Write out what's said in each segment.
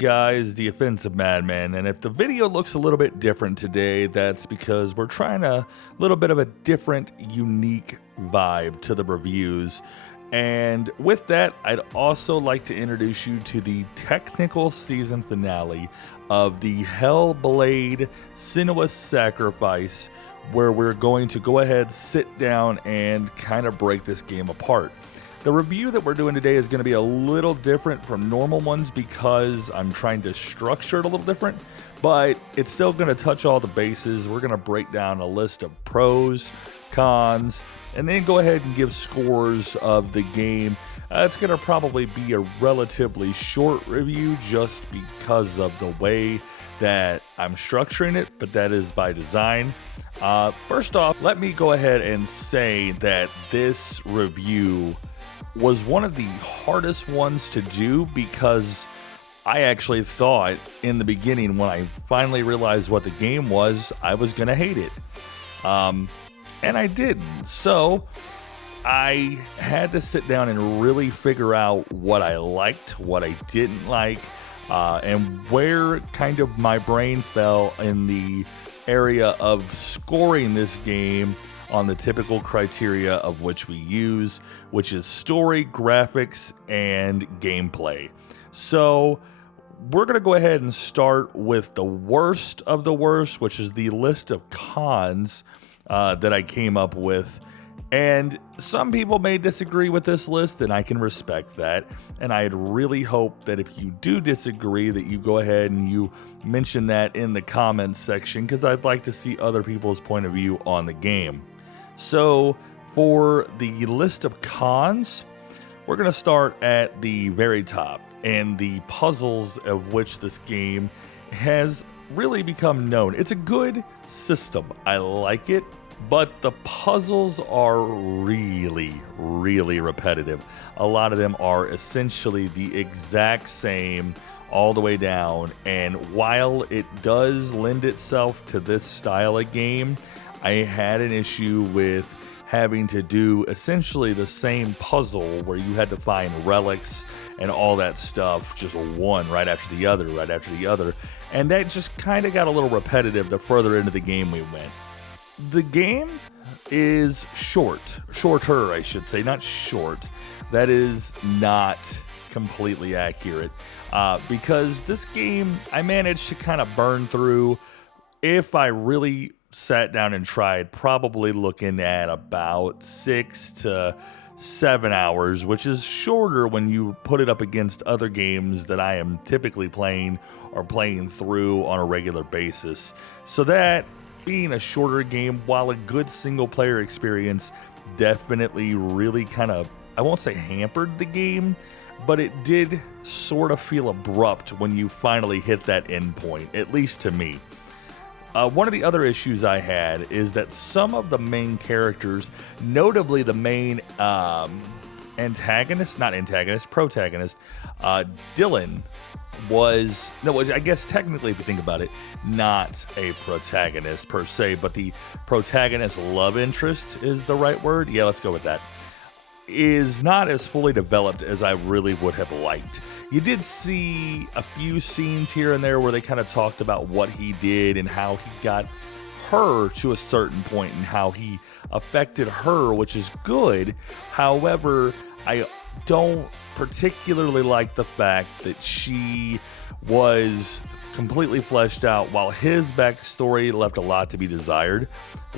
guys? The Offensive Madman, and if the video looks a little bit different today, that's because we're trying a little bit of a different, unique vibe to the reviews. And with that, I'd also like to introduce you to the technical season finale of the HellBlade Senua Sacrifice, where we're going to go ahead, sit down, and kind of break this game apart. The review that we're doing today is going to be a little different from normal ones because I'm trying to structure it a little different, but it's still going to touch all the bases. We're going to break down a list of pros, cons, and then go ahead and give scores of the game. It's going to probably be a relatively short review just because of the way that I'm structuring it, but that is by design. First off, let me go ahead and say that this review was one of the hardest ones to do because I actually thought in the beginning, when I finally realized what the game was, I was going to hate it. And I didn't. So I had to sit down and really figure out what I liked, what I didn't like, and where kind of my brain fell in the area of scoring this game on the typical criteria of which we use, which is story, graphics, and gameplay. So we're going to go ahead and start with the worst of the worst, which is the list of cons that I came up with. And some people may disagree with this list, and I can respect that. And I'd really hope that if you do disagree, that you go ahead and you mention that in the comments section, because I'd like to see other people's point of view on the game. So for the list of cons, we're going to start at the very top, and the puzzles of which this game has really become known. It's a good system. I like it. But the puzzles are really, really repetitive. A lot of them are essentially the exact same all the way down. And while it does lend itself to this style of game, I had an issue with having to do essentially the same puzzle where you had to find relics and all that stuff, just one right after the other, right after the other. And that just kind of got a little repetitive the further into the game we went. The game is shorter, I should say, not short. That is not completely accurate because this game I managed to kind of burn through, if I really sat down and tried, probably looking at about 6 to 7 hours, which is shorter when you put it up against other games that I am typically playing or playing through on a regular basis. So that being a shorter game, while a good single player experience, definitely really kind of, I won't say hampered the game, but it did sort of feel abrupt when you finally hit that end point, at least to me. One of the other issues I had is that some of the main characters, notably the main protagonist, Dylan, I guess technically, if you think about it, not a protagonist per se, but the protagonist love interest is the right word. Yeah, let's go with that. Is not as fully developed as I really would have liked. You did see a few scenes here and there where they kind of talked about what he did and how he got her to a certain point and how he affected her, which is good. However, I don't particularly like the fact that she was completely fleshed out while his backstory left a lot to be desired.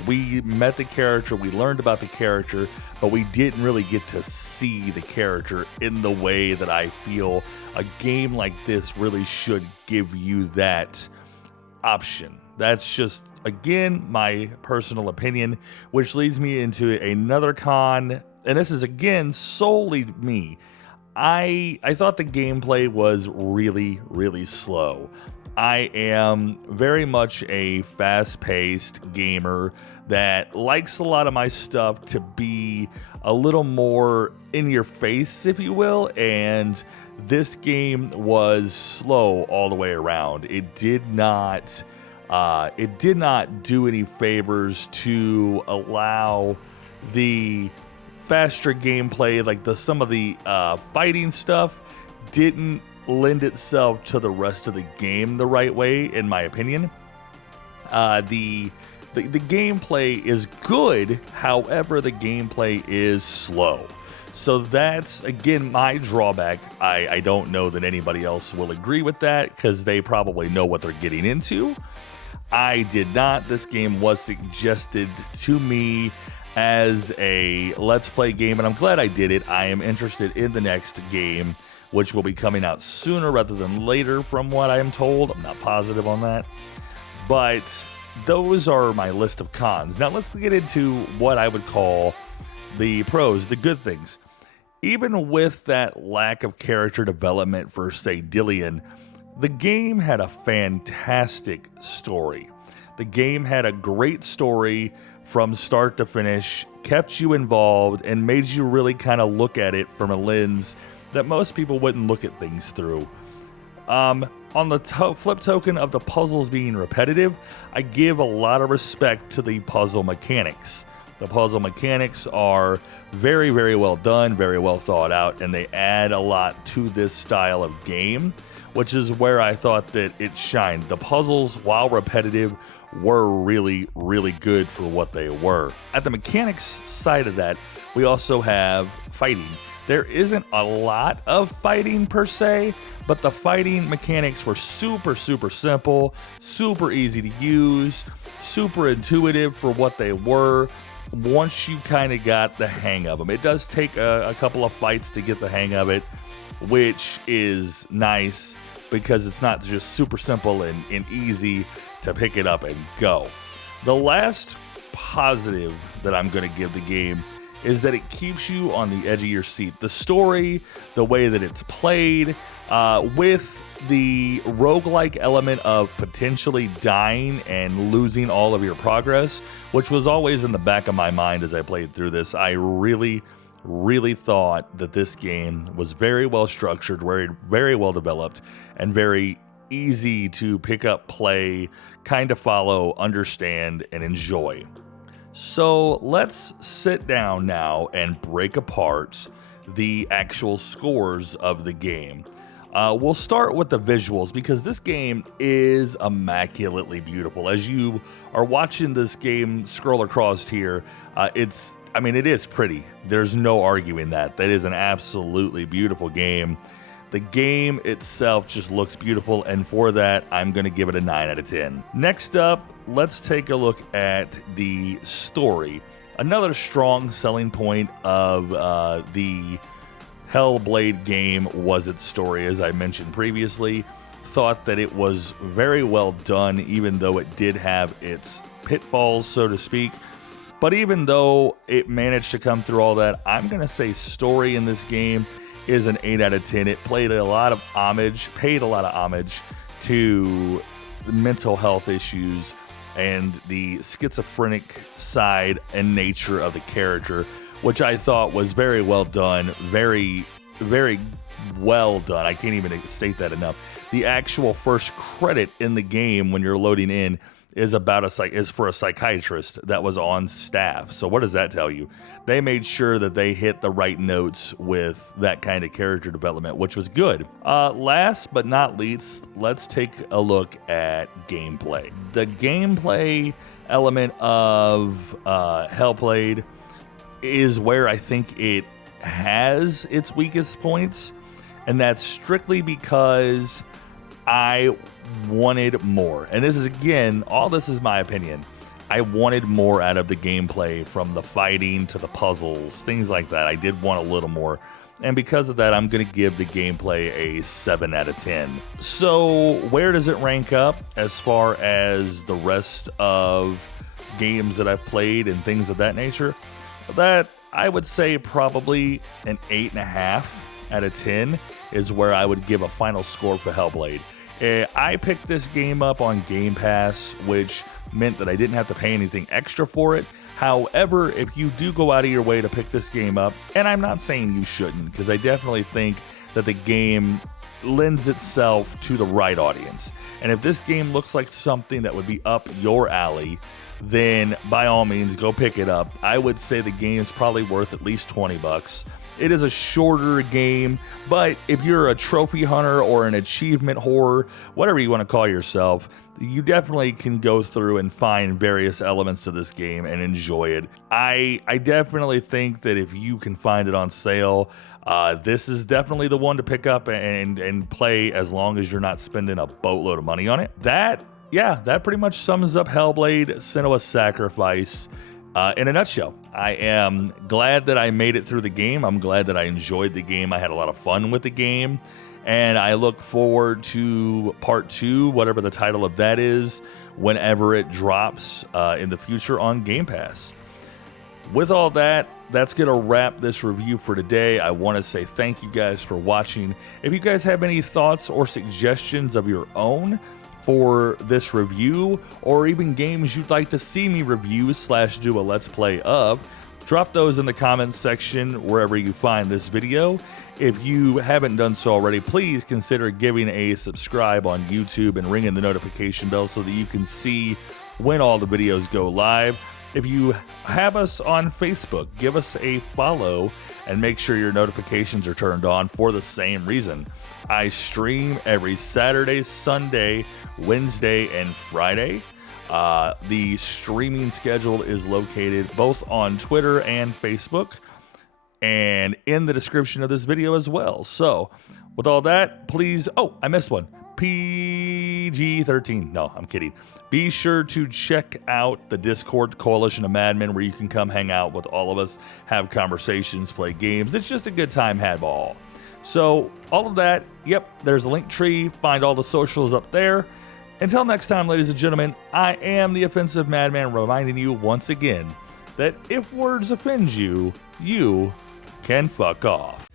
We met the character, we learned about the character, but we didn't really get to see the character in the way that I feel a game like this really should give you that option. That's just, again, my personal opinion, which leads me into another con, and this is, again, solely me. I thought the gameplay was really, really slow. I am very much a fast-paced gamer that likes a lot of my stuff to be a little more in your face, if you will, and this game was slow all the way around. It did not do any favors to allow the faster gameplay, like some of the fighting stuff didn't lend itself to the rest of the game the right way, in my opinion. The gameplay is good, however, the gameplay is slow. So that's, again, my drawback. I don't know that anybody else will agree with that because they probably know what they're getting into. I did not. This game was suggested to me as a Let's Play game, and I'm glad I did it. I am interested in the next game, which will be coming out sooner rather than later from what I am told. I'm not positive on that. But those are my list of cons. Now let's get into what I would call the pros, the good things. Even with that lack of character development for, say, Dillion, the game had a fantastic story. The game had a great story from start to finish, kept you involved, and made you really kind of look at it from a lens that most people wouldn't look at things through. On the flip token of the puzzles being repetitive, I give a lot of respect to the puzzle mechanics. The puzzle mechanics are very, very well done, very well thought out, and they add a lot to this style of game, which is where I thought that it shined. The puzzles, while repetitive, were really, really good for what they were. At the mechanics side of that, we also have fighting. There isn't a lot of fighting per se, but the fighting mechanics were super, super simple, super easy to use, super intuitive for what they were once you kind of got the hang of them. It does take a couple of fights to get the hang of it, which is nice because it's not just super simple and easy to pick it up and go. The last positive that I'm going to give the game is that it keeps you on the edge of your seat. The story, the way that it's played, with the roguelike element of potentially dying and losing all of your progress, which was always in the back of my mind as I played through this. I really, really thought that this game was very well structured, very, very well developed, and very easy to pick up, play, kind of follow, understand, and enjoy. So let's sit down now and break apart the actual scores of the game. We'll start with the visuals because this game is immaculately beautiful. As you are watching this game scroll across here, it is pretty. There's no arguing that. That is an absolutely beautiful game. The game itself just looks beautiful, and for that, I'm going to give it a 9 out of 10. Next up, let's take a look at the story. Another strong selling point of the HellBlade game was its story, as I mentioned previously. Thought that it was very well done, even though it did have its pitfalls, so to speak. But even though it managed to come through all that, I'm going to say story in this game is an 8 out of 10. It paid a lot of homage to mental health issues and the schizophrenic side and nature of the character, which I thought was very well done, very, very well done. I can't even state that enough. The actual first credit in the game when you're loading in is for a psychiatrist that was on staff. So what does that tell you? They made sure that they hit the right notes with that kind of character development, which was good. Last but not least, let's take a look at gameplay. The gameplay element of HellBlade is where I think it has its weakest points, and that's strictly because I wanted more. And this is, again, all this is my opinion. I wanted more out of the gameplay, from the fighting to the puzzles, things like that. I did want a little more. And because of that, I'm going to give the gameplay a 7 out of 10. So where does it rank up as far as the rest of games that I've played and things of that nature? That, I would say, probably an 8.5 out of 10 is where I would give a final score for HellBlade. I picked this game up on Game Pass, which meant that I didn't have to pay anything extra for it. However, if you do go out of your way to pick this game up, and I'm not saying you shouldn't, because I definitely think that the game lends itself to the right audience. And if this game looks like something that would be up your alley, then by all means go pick it up. I would say the game's probably worth at least 20 bucks. It is a shorter game, but if you're a trophy hunter or an achievement whore, whatever you want to call yourself, you definitely can go through and find various elements to this game and enjoy it. I definitely think that if you can find it on sale, this is definitely the one to pick up and play, as long as you're not spending a boatload of money on it. That pretty much sums up HellBlade: Senua's Sacrifice in a nutshell. I am glad that I made it through the game. I'm glad that I enjoyed the game. I had a lot of fun with the game, and I look forward to part 2, whatever the title of that is, whenever it drops in the future on Game Pass. With all that, that's going to wrap this review for today. I want to say thank you guys for watching. If you guys have any thoughts or suggestions of your own for this review, or even games you'd like to see me review / do a let's play of, drop those in the comments section wherever you find this video. If you haven't done so already, please consider giving a subscribe on YouTube and ringing the notification bell so that you can see when all the videos go live. If you have us on Facebook, give us a follow and make sure your notifications are turned on for the same reason. I stream every Saturday, Sunday, Wednesday, and Friday. The streaming schedule is located both on Twitter and Facebook, and in the description of this video as well. So with all that, please, oh, I missed one. PG-13. No, I'm kidding. Be sure to check out the Discord Coalition of Madmen, where you can come hang out with all of us, have conversations, play games. It's just a good time, had all. So all of that, yep, there's a link tree. Find all the socials up there. Until next time, ladies and gentlemen, I am the Offensive Madman, reminding you once again that if words offend you, you can fuck off.